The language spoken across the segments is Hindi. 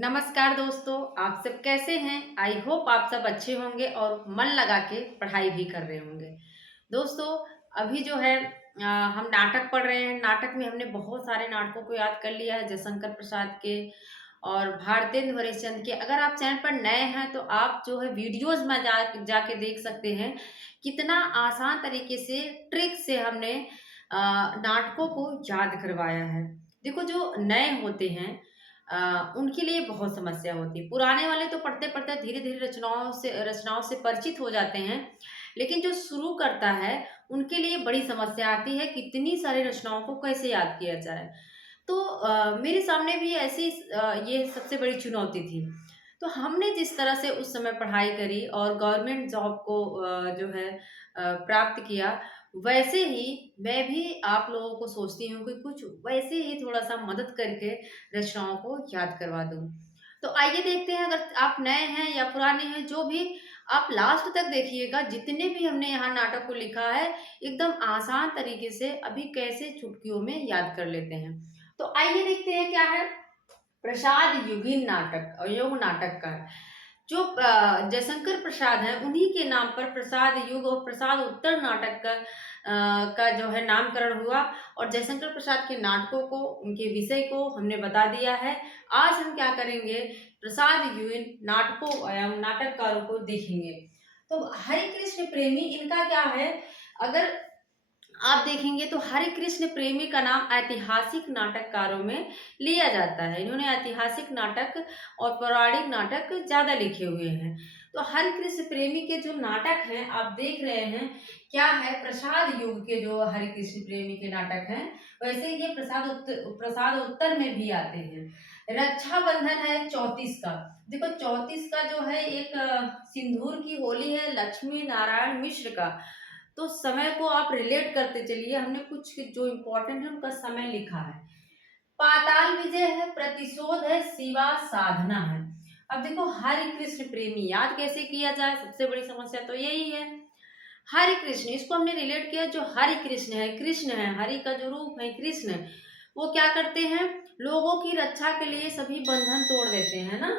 नमस्कार दोस्तों, आप सब कैसे हैं? आई होप आप सब अच्छे होंगे और मन लगा के पढ़ाई भी कर रहे होंगे। दोस्तों, अभी जो है हम नाटक पढ़ रहे हैं। नाटक में हमने बहुत सारे नाटकों को याद कर लिया है, जयशंकर प्रसाद के और भारतेंदु हरिश्चंद्र के। अगर आप चैनल पर नए हैं तो आप जो है वीडियोज़ में जाके देख सकते हैं, कितना आसान तरीके से ट्रिक से हमने नाटकों को याद करवाया है। देखो, जो नए होते हैं उनके लिए बहुत समस्या होती है। पुराने वाले तो पढ़ते-पढ़ते धीरे-धीरे रचनाओं से परिचित हो जाते हैं। लेकिन जो शुरू करता है, उनके लिए बड़ी समस्या आती है कि इतनी सारी रचनाओं को कैसे याद किया जाए। तो मेरे सामने भी ये सबसे बड़ी चुनौती थी। तो हमने जिस तरह से उस समय पढ़ाई करी और गवर्नमेंट जॉब को जो है प्राप्त किया, वैसे ही मैं भी आप लोगों को सोचती हूँ कि कुछ वैसे ही थोड़ा-सा मदद करके रचनाओं को याद करवा दूँ। तो आइए देखते हैं, अगर आप नए हैं या पुराने हैं, जो भी आप लास्ट तक देखिएगा। जितने भी हमने यहाँ नाटक को लिखा है, एकदम आसान तरीके से अभी कैसे चुटकियों में याद कर लेते हैं। तो आइए देखते हैं क्या है। प्रसाद युगीन नाटक और योग नाटककार जो जयशंकर प्रसाद हैं, उन्हीं के नाम पर प्रसाद युग और प्रसाद उत्तर नाटक का जो है नामकरण हुआ। और जयशंकर प्रसाद के नाटकों को, उनके विषय को हमने बता दिया है। आज हम क्या करेंगे, प्रसाद युगीन नाटकों एवं नाटककारों को देखेंगे। तो हरे कृष्ण प्रेमी इनका क्या है, अगर आप देखेंगे तो हरि कृष्ण प्रेमी का नाम ऐतिहासिक नाटककारों में लिया जाता है। इन्होंने ऐतिहासिक नाटक और पौराणिक नाटक ज़्यादा लिखे हुए हैं। तो हरि कृष्ण प्रेमी के जो नाटक हैं, आप देख रहे हैं, क्या है, प्रसाद युग के जो हरि कृष्ण प्रेमी के नाटक हैं, वैसे ये प्रसाद उत्तर में भी आते हैं। रक्षाबंधन है 34 का। देखो, 34 का जो है एक सिंदूर की होली है लक्ष्मी नारायण मिश्र का। तो समय को आप रिलेट करते चलिए। हमने कुछ जो इम्पोर्टेंट है उनका समय लिखा है। पाताल विजय है, प्रतिशोध है, शिवा साधना है। अब देखो, हरि कृष्ण प्रेमी याद कैसे किया जाए, सबसे बड़ी समस्या तो यही है। हरि कृष्ण, इसको हमने रिलेट किया। जो हरि कृष्ण है, कृष्ण है, हरि का जो रूप है कृष्ण, वो क्या करते हैं, लोगों की रक्षा के लिए सभी बंधन तोड़ देते हैं ना।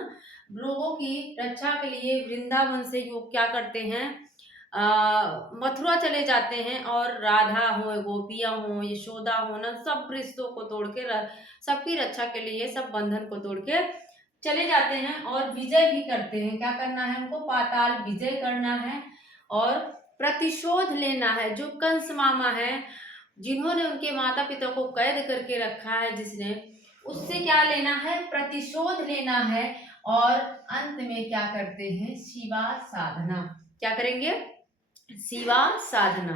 लोगों की रक्षा के लिए वृंदावन से वो क्या करते हैं, मथुरा चले जाते हैं और राधा हो, गोपियाँ हो, यशोदा हो ना, सब रिश्तों को तोड़ के सबकी रक्षा के लिए सब बंधन को तोड़ के चले जाते हैं और विजय भी करते हैं। क्या करना है उनको, पाताल विजय करना है और प्रतिशोध लेना है। जो कंस मामा है, जिन्होंने उनके माता पिता को कैद करके रखा है, जिसने, उससे क्या लेना है, प्रतिशोध लेना है। और अंत में क्या करते हैं, शिवा साधना। क्या करेंगे, शिवा साधना।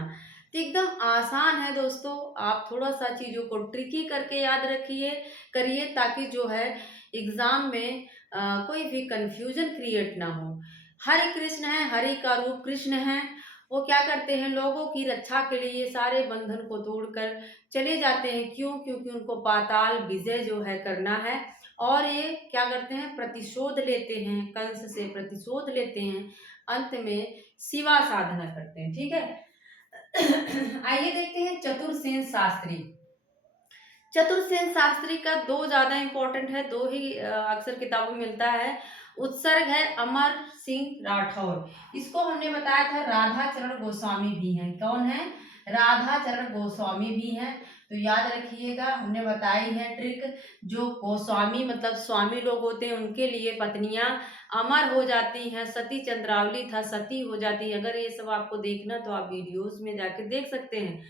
तो एकदम आसान है दोस्तों। आप थोड़ा सा चीज़ों को ट्रिकी करके याद रखिए, करिए, ताकि जो है एग्ज़ाम में कोई भी कंफ्यूजन क्रिएट ना हो। हरे कृष्ण है, हरि का रूप कृष्ण है। वो क्या करते हैं, लोगों की रक्षा के लिए सारे बंधन को तोड़कर चले जाते हैं। क्यों? क्योंकि उनको पाताल विजय जो है करना है। और ये क्या करते हैं, प्रतिशोध लेते हैं, कंस से प्रतिशोध लेते हैं। अंत में शिवा साधना करते हैं। ठीक है। आइए देखते हैं चतुरसेन शास्त्री। चतुरसेन शास्त्री का दो ज्यादा इंपॉर्टेंट है, दो ही अक्सर किताबों में मिलता है। उत्सर्ग है अमर सिंह राठौर। इसको हमने बताया था, राधा चरण गोस्वामी भी हैं। कौन है, राधा चरण गोस्वामी भी हैं। तो याद रखिएगा, हमने बताई है ट्रिक। जो गोस्वामी मतलब स्वामी लोग होते हैं, उनके लिए पत्नियां अमर हो जाती हैं। सती चंद्रावली था, सती हो जाती है। अगर ये सब आपको देखना तो आप वीडियोस में जाके देख सकते हैं।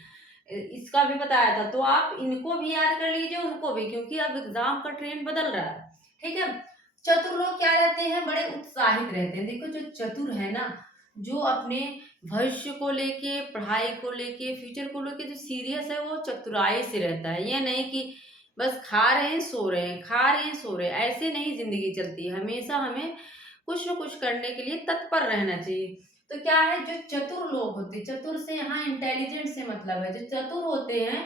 इसका भी बताया था। तो आप इनको भी याद कर लीजिए, उनको भी, क्योंकि अब एग्जाम का ट्रेंड बदल रहा है। ठीक है। चतुर लोग क्या रहते हैं, बड़े उत्साहित रहते हैं। देखो, जो चतुर है ना, जो अपने भविष्य को लेके, पढ़ाई को लेके, फ्यूचर को लेके जो सीरियस है, वो चतुराई से रहता है। ये नहीं कि बस खा रहे हैं सो रहे हैं, खा रहे हैं सो रहे हैं, ऐसे नहीं जिंदगी चलती है। हमेशा हमें कुछ न कुछ करने के लिए तत्पर रहना चाहिए। तो क्या है, जो चतुर लोग होते हैं, चतुर से यहाँ इंटेलिजेंट से मतलब है, जो चतुर होते हैं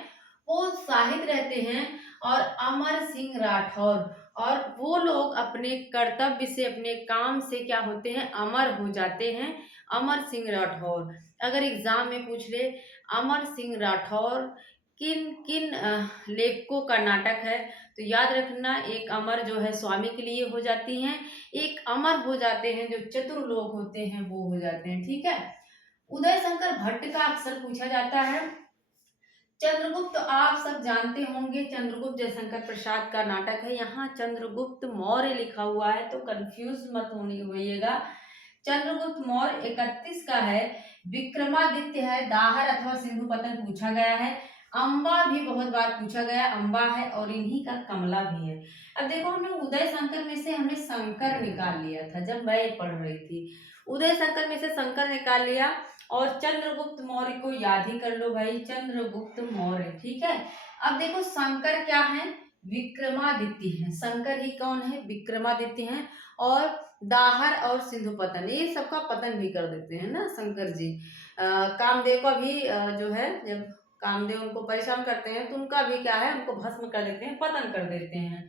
वो उत्साहित रहते हैं। और अमर सिंह राठौर, और वो लोग अपने कर्तव्य से, अपने काम से क्या होते हैं, अमर हो जाते हैं। अमर सिंह राठौर, अगर एग्जाम में पूछ ले, अमर सिंह राठौर किन किन लेखकों का नाटक है, तो याद रखना, एक अमर जो है स्वामी के लिए हो जाती हैं, एक अमर हो जाते हैं जो चतुर लोग होते हैं वो हो जाते हैं। ठीक है। उदय शंकर भट्ट का अक्सर पूछा जाता है। चंद्रगुप्त आप सब जानते होंगे, चंद्रगुप्त जयशंकर प्रसाद का नाटक है। यहाँ चंद्रगुप्त मौर्य लिखा हुआ है तो कंफ्यूज मत होइएगा। चंद्रगुप्त मौर्य 31 का है। विक्रमादित्य है। दाहर अथवा सिंधु पतन पूछा गया है। अंबा भी बहुत बार पूछा गया, अंबा है, और इन्हीं का कमला भी है। अब देखो, हमने उदय शंकर में से हमने शंकर निकाल लिया था जब मैं पढ़ रही थी। उदय शंकर में से शंकर निकाल लिया, और चंद्रगुप्त मौर्य को याद ही कर लो भाई, चंद्रगुप्त मौर्य। ठीक है। अब देखो, शंकर क्या है? विक्रमादित्य है। शंकर ही कौन है? विक्रमादित्य हैं। और दाहर और सिंधु पतन, ये सबका पतन भी कर देते हैं ना शंकर जी। कामदेव का भी जो है, जब कामदेव उनको परेशान करते हैं तो उनका भी क्या है, उनको भस्म कर देते हैं, पतन कर देते हैं।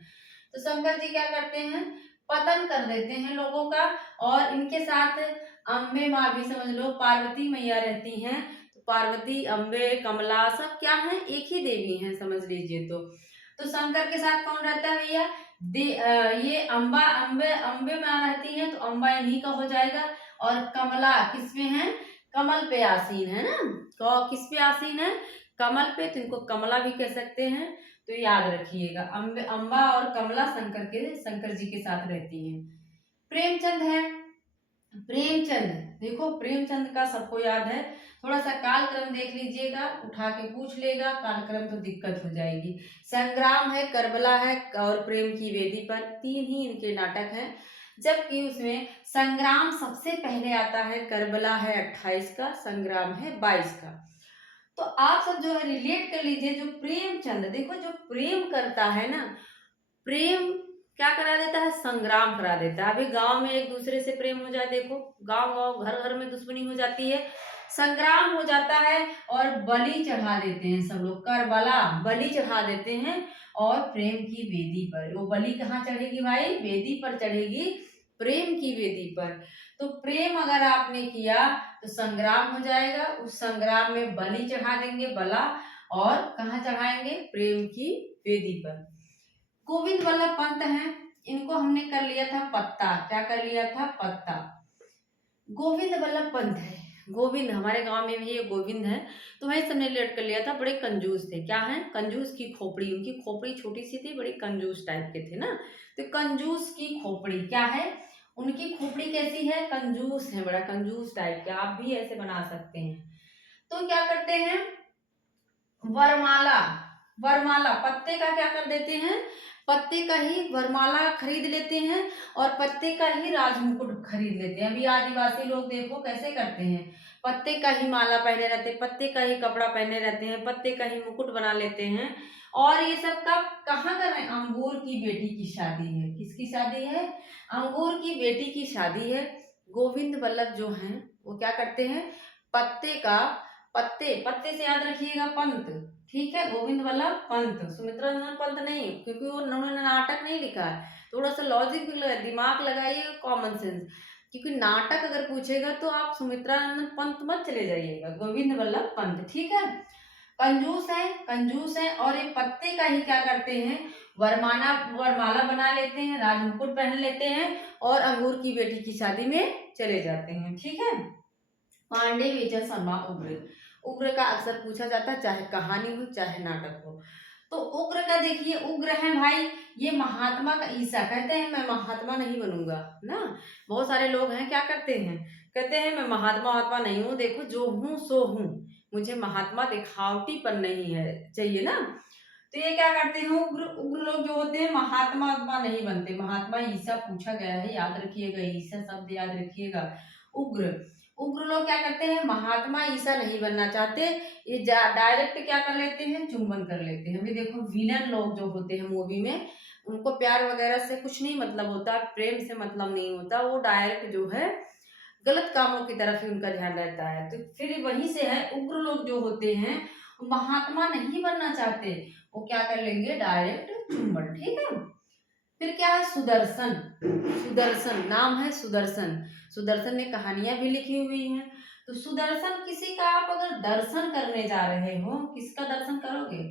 तो शंकर जी क्या करते हैं? पतन कर देते हैं लोगों का। और इनके साथ अम्बे माँ भी समझ लो, पार्वती मैया रहती हैं। तो पार्वती, अम्बे, कमला सब क्या है? एक ही देवी हैं समझ लीजिए। तो शंकर के साथ कौन रहता है भैया? ये अम्बा, अम्बे अम्बे माँ रहती है तो अम्बा इन्हीं का हो जाएगा। और कमला किस पे है? कमल पे आसीन है ना। तो किस पे आसीन है? कमल पे, तो इनको कमला भी कह सकते हैं। तो याद रखिएगा, अम्बे, अम्बा और कमला शंकर जी के साथ रहती हैं। प्रेमचंद है। प्रेमचंद, देखो प्रेमचंद का सबको याद है। थोड़ा सा कालक्रम देख लीजिएगा, उठा के पूछ लेगा कालक्रम तो दिक्कत हो जाएगी। संग्राम है, करबला है, और प्रेम की वेदी पर, 3 ही इनके नाटक हैं। जबकि उसमें संग्राम सबसे पहले आता है, करबला है 28 का, संग्राम है 22 का। तो आप सब जो है रिलेट कर लीजिए। जो प्रेमचंद, देखो जो प्रेम करता है ना, प्रेम क्या करा देता है? संग्राम करा देता है। अभी गांव में एक दूसरे से प्रेम हो जाए, देखो गांव गांव घर घर में दुश्मनी हो जाती है, संग्राम हो जाता है, और बलि चढ़ा देते हैं सब लोग, करबला बलि चढ़ा देते हैं। और प्रेम की वेदी पर, वो बलि कहाँ चढ़ेगी भाई? वेदी पर चढ़ेगी, प्रेम की वेदी पर। तो प्रेम अगर आपने किया तो संग्राम हो जाएगा, उस संग्राम में बलि चढ़ा देंगे, बला, और कहाँ चढ़ाएंगे? प्रेम की वेदी पर। गोविंद वल्लभ पंत हैं, इनको हमने कर लिया था पत्ता। क्या कर लिया था? पत्ता। गोविंद वल्लभ पंत है, गोविंद हमारे गांव में भी ये गोविंद है, तो वही सबने लेट कर लिया था। बड़े कंजूस थे। क्या है? कंजूस की खोपड़ी, उनकी खोपड़ी छोटी सी थी, बड़ी कंजूस टाइप के थे ना। तो कंजूस की खोपड़ी क्या है? उनकी खोपड़ी कैसी है? कंजूस है, बड़ा कंजूस टाइप के। आप भी ऐसे बना सकते हैं। तो क्या करते हैं? वरमाला, वरमाला पत्ते का क्या कर देते हैं? पत्ते का ही वरमाला खरीद लेते हैं, और पत्ते का ही राजमुकुट खरीद लेते हैं। अभी आदिवासी लोग देखो कैसे करते हैं, पत्ते का ही माला पहने रहते हैं, पत्ते का ही कपड़ा पहने रहते हैं, पत्ते का ही मुकुट बना लेते हैं। और ये सब का कहाँ कर रहे हैं? अंगूर की बेटी की शादी है। किसकी शादी है? अंगूर की बेटी की शादी है। गोविंद वल्लभ जो हैं वो क्या करते हैं? पत्ते का, पत्ते, पत्ते से याद रखिएगा पंत। ठीक है, गोविंद वल्लभ पंत, सुमित्रा नंदन पंत नहीं, क्योंकि वो उन्होंने नाटक नहीं लिखा है। थोड़ा सा लॉजिक भी लगा, दिमाग लगाइए, कॉमन सेंस, क्योंकि नाटक अगर पूछेगा तो आप सुमित्रा नंदन पंत मत चले जाइएगा, गोविंद वल्लभ पंत। ठीक है। कंजूस है, कंजूस है, और ये पत्ते का ही क्या करते हैं? वरमाला बना लेते हैं, राजमुकुट पहन लेते हैं, और अंगूर की बेटी की शादी में चले जाते हैं। ठीक है। पांडे विजय शर्मा उग्र, उग्र का अक्सर पूछा जाता है, चाहे कहानी हो चाहे नाटक हो। तो उग्र का देखिए, उग्र है भाई, ये महात्मा का ईसा कहते हैं मैं महात्मा नहीं बनूंगा ना। बहुत सारे लोग हैं क्या करते हैं, कहते हैं मैं महात्मा नहीं हूँ, देखो जो हूँ सो हूँ, मुझे महात्मा दिखावटीपन नहीं है चाहिए ना। तो ये क्या करते हैं? उग्र, उग्र लोग जो होते हैं महात्मा नहीं बनते। महात्मा ईसा पूछा गया है, याद रखिएगा, ईसा शब्द याद रखिएगा। उग्र, उग्र लोग क्या करते हैं? महात्मा ईसा नहीं बनना चाहते, ये डायरेक्ट क्या कर लेते हैं? चुंबन कर लेते हैं। अभी देखो विलन लोग जो होते हैं मूवी में, उनको प्यार वगैरह से कुछ नहीं मतलब होता, प्रेम से मतलब नहीं होता, वो डायरेक्ट जो है गलत कामों की तरफ ही उनका ध्यान रहता है। तो फिर वहीं से है, उग्र लोग जो होते हैं महात्मा नहीं बनना चाहते, वो क्या कर लेंगे? डायरेक्ट चुंबन। ठीक है। फिर क्या है? सुदर्शन, सुदर्शन नाम है सुदर्शन, सुदर्शन ने कहानियां भी लिखी हुई हैं। तो सुदर्शन किसी का आप अगर दर्शन करने जा रहे हो, किसका दर्शन करोगे?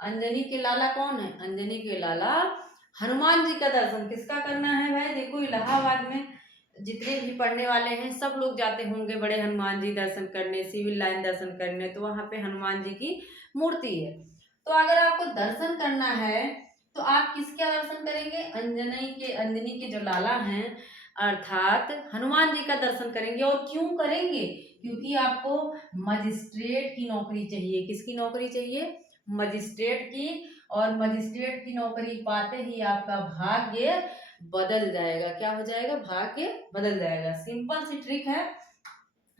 अंजनी के लाला कौन है? अंजनी के लाला हनुमान जी का दर्शन किसका करना है भाई? देखो इलाहाबाद में जितने भी पढ़ने वाले हैं सब लोग जाते होंगे बड़े हनुमान जी दर्शन करने, सिविल लाइन दर्शन करने, तो वहां पे हनुमान जी की मूर्ति है। तो अगर आपको दर्शन करना है तो आप किसका दर्शन करेंगे? अंजनी के जो लाला हैं अर्थात हनुमान जी का दर्शन करेंगे। और क्यों करेंगे? क्योंकि आपको मजिस्ट्रेट की नौकरी चाहिए। किसकी नौकरी चाहिए? मजिस्ट्रेट की। और मजिस्ट्रेट की नौकरी पाते ही आपका भाग्य बदल जाएगा। क्या हो जाएगा? भाग्य बदल जाएगा। सिंपल सी ट्रिक है।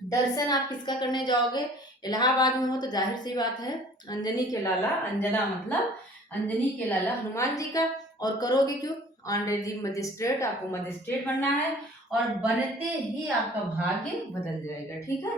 दर्शन आप किसका करने जाओगे? इलाहाबाद में हो तो जाहिर सी बात है अंजनी के लाला, अंजना मतलब अंजनी के लाला हनुमान जी का। और करोगे क्यों? ऑनरेडी मजिस्ट्रेट, आपको मजिस्ट्रेट बनना है और बनते ही आपका भाग्य बदल जाएगा। ठीक है।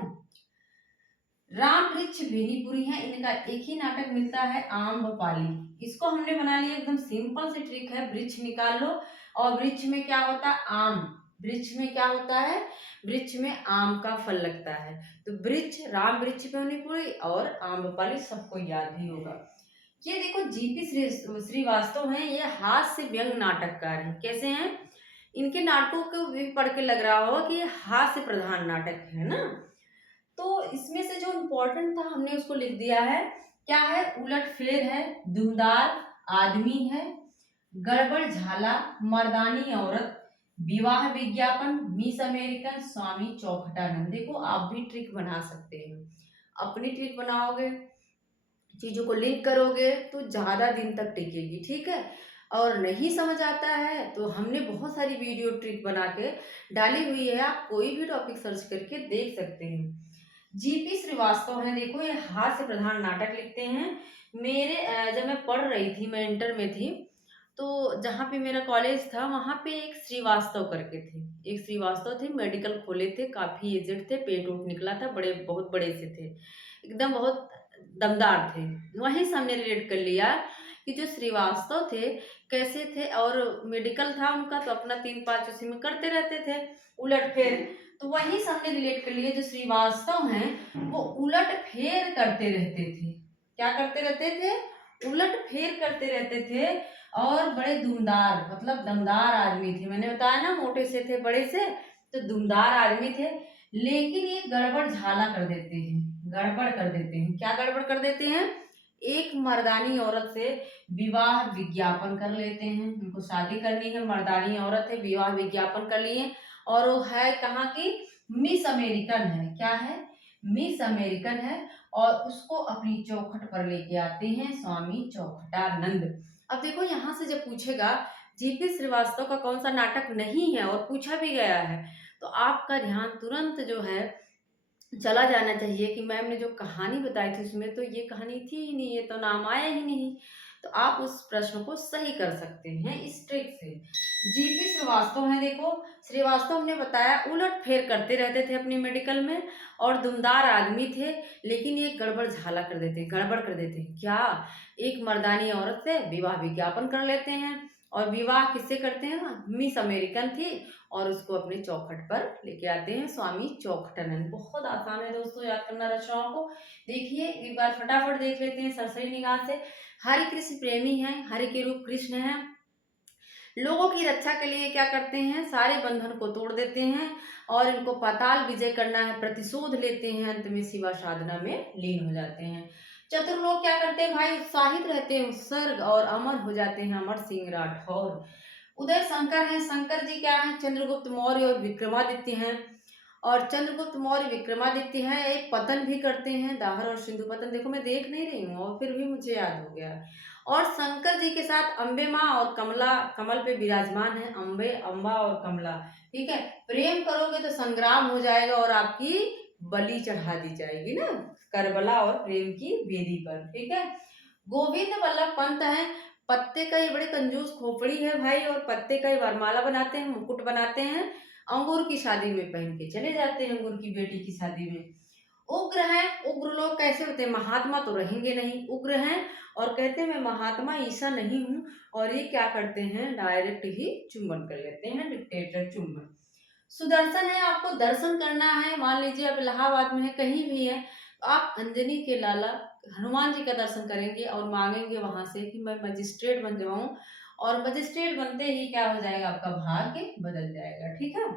राम वृक्ष बेनीपुरी है, इनका एक ही नाटक मिलता है आम्रपाली। इसको हमने बना लिया, एकदम सिंपल सी ट्रिक है। वृक्ष निकाल लो और वृक्ष में क्या होता है? आम। वृक्ष में क्या होता है? वृक्ष में आम का फल लगता है। तो वृक्ष, राम वृक्ष बेनीपुरी और आम्रपाली सबको याद ही होगा। ये देखो जीपी श्रीवास्तव हैं, ये हास्य से व्यंग नाटककार हैं। कैसे हैं? इनके नाटकों को भी पढ़ के लग रहा होगा कि ये हास्य प्रधान नाटक है ना। तो इसमें से जो इम्पोर्टेंट था हमने उसको लिख दिया है। क्या है? उलटफेर है, दुमदार आदमी है, गड़बड़ झाला, मर्दानी औरत, विवाह विज्ञापन, मिस अमेरिकन, स्वामी चौखटानंद। देखो आप भी ट्रिक बना सकते हैं। अपनी ट्रिक बनाओगे, चीजों को लिंक करोगे तो ज्यादा दिन तक टिकेगी। ठीक है। और नहीं समझ आता है तो हमने बहुत सारी वीडियो ट्रिक बना के डाली हुई है, आप कोई भी टॉपिक सर्च करके देख सकते हैं। जीपी श्रीवास्तव है, देखो ये हास्य प्रधान नाटक लिखते हैं। मेरे जब मैं पढ़ रही थी, मैं इंटर में थी, तो जहाँ पे मेरा कॉलेज था वहाँ पे एक श्रीवास्तव करके थे। एक श्रीवास्तव थे, मेडिकल खोले थे, काफी एजेड थे, पेट उट निकला था, बड़े बहुत बड़े से थे, एकदम बहुत दमदार थे। वहीं से हमने रिलेट कर लिया कि जो श्रीवास्तव थे कैसे थे, और मेडिकल था उनका तो अपना 3-5 उसी में करते रहते थे उलट फेर। तो वहीं से हमने रिलेट कर लिया जो श्रीवास्तव हैं वो उलट फेर करते रहते थे। क्या करते रहते थे? उलट फेर करते रहते थे। और बड़े दुमदार मतलब दमदार आदमी थे। मैंने बताया ना मोटे से थे, बड़े से, तो दुमदार आदमी थे। लेकिन ये गड़बड़ झाला कर देते हैं, गड़बड़ कर देते हैं। क्या गड़बड़ कर देते हैं? एक मर्दानी औरत से विवाह विज्ञापन कर लेते हैं। उनको शादी करनी है, मर्दानी औरत है, विवाह विज्ञापन कर लिए, और वो है कहाँ की? मिस अमेरिकन है। क्या है? मिस अमेरिकन है। और उसको अपनी चौखट पर लेके आते हैं स्वामी चौखटानंद। अब देखो यहाँ से जब पूछेगा जीपी श्रीवास्तव का कौन सा नाटक नहीं है और पूछा भी गया है, तो आपका ध्यान तुरंत जो है चला जाना चाहिए कि मैम ने जो कहानी बताई थी उसमें तो ये कहानी थी ही नहीं, ये तो नाम आया ही नहीं। तो आप उस प्रश्न को सही कर सकते हैं इस ट्रिक से। जीपी श्रीवास्तव है, देखो श्रीवास्तव ने बताया उलट फेर करते रहते थे अपनी मेडिकल में, और दुमदार आदमी थे, लेकिन ये गड़बड़ झाला कर देते, गड़बड़ कर देते। क्या? एक मर्दानी औरत से विवाह विज्ञापन कर लेते हैं, और विवाह किससे करते हैं? मिस अमेरिकन थी, और उसको अपने चौखट पर लेके आते हैं स्वामी चौखटानंद। बहुत आसान है दोस्तों याद करना रचनाओं को। देखिए एक बार फटाफट देख लेते हैं सरसरी निगाह से। हरि कृष्ण प्रेमी हैं, हरि के रूप कृष्ण हैं, लोगों की रक्षा के लिए क्या करते हैं? सारे बंधन को तोड़ देते हैं और इनको पाताल विजय करना है, प्रतिशोध लेते हैं, अंत में शिवा साधना में लीन हो जाते हैं। चतुर लोग क्या करते हैं भाई? उत्साहित रहते हैं, उत्सर्ग और अमर हो जाते हैं, अमर सिंह राठौर। उदय शंकर हैं, शंकर जी क्या हैं? चंद्रगुप्त मौर्य और विक्रमादित्य हैं। और चंद्रगुप्त मौर्य विक्रमादित्य हैं, एक पतन भी करते हैं, दाहर और सिंधु पतन। देखो मैं देख नहीं रही हूँ और फिर भी मुझे याद हो गया। और शंकर जी के साथ अम्बे माँ और कमला कमल पे विराजमान है, अम्बे, अम्बा और कमला। ठीक है। प्रेम करोगे तो संग्राम हो जाएगा और आपकी बलि चढ़ा दी जाएगी ना, करबला और प्रेम की वेदी पर। ठीक है। गोविंद वल्लभ पंत हैं, पत्ते का ये बड़े कंजूस खोपड़ी है भाई, और पत्ते का ये वरमाला बनाते हैं, मुकुट बनाते हैं, अंगूर की शादी में पहन के चले जाते हैं, अंगूर की बेटी की शादी में। उग्र है, उग्र लोग कैसे होते हैं? महात्मा तो रहेंगे नहीं, उग्र हैं और कहते हैं मैं महात्मा ईसा नहीं हूँ, और ये क्या करते हैं? डायरेक्ट ही चुंबन कर लेते हैं, डिक्टेटर चुंबन। सुदर्शन है, आपको दर्शन करना है, मान लीजिए आप इलाहाबाद में है, कहीं भी है, तो आप अंजनी के लाला हनुमान जी का दर्शन करेंगे और मांगेंगे वहां से कि मैं मजिस्ट्रेट बन जाऊं, और मजिस्ट्रेट बनते ही क्या हो जाएगा, आपका भाग्य बदल जाएगा। ठीक है।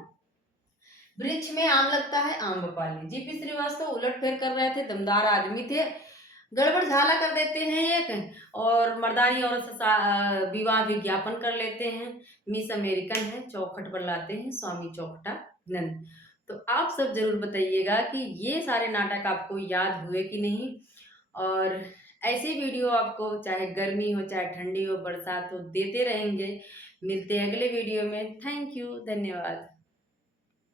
वृक्ष में आम लगता है, आम बपाली। जीपी श्रीवास्तव उलट फेर कर रहे थे, दमदार आदमी थे, गड़बड़ झाला कर देते हैं एक, और मर्दानी औरत से विवाह विज्ञापन कर लेते हैं। मिस अमेरिकन है, चौखट पर लाते हैं स्वामी चौखटा नंद। तो आप सब जरूर बताइएगा कि ये सारे नाटक आपको याद हुए कि नहीं, और ऐसे वीडियो आपको चाहे गर्मी हो चाहे ठंडी हो बरसात हो देते रहेंगे। मिलते हैं अगले वीडियो में। थैंक यू, धन्यवाद।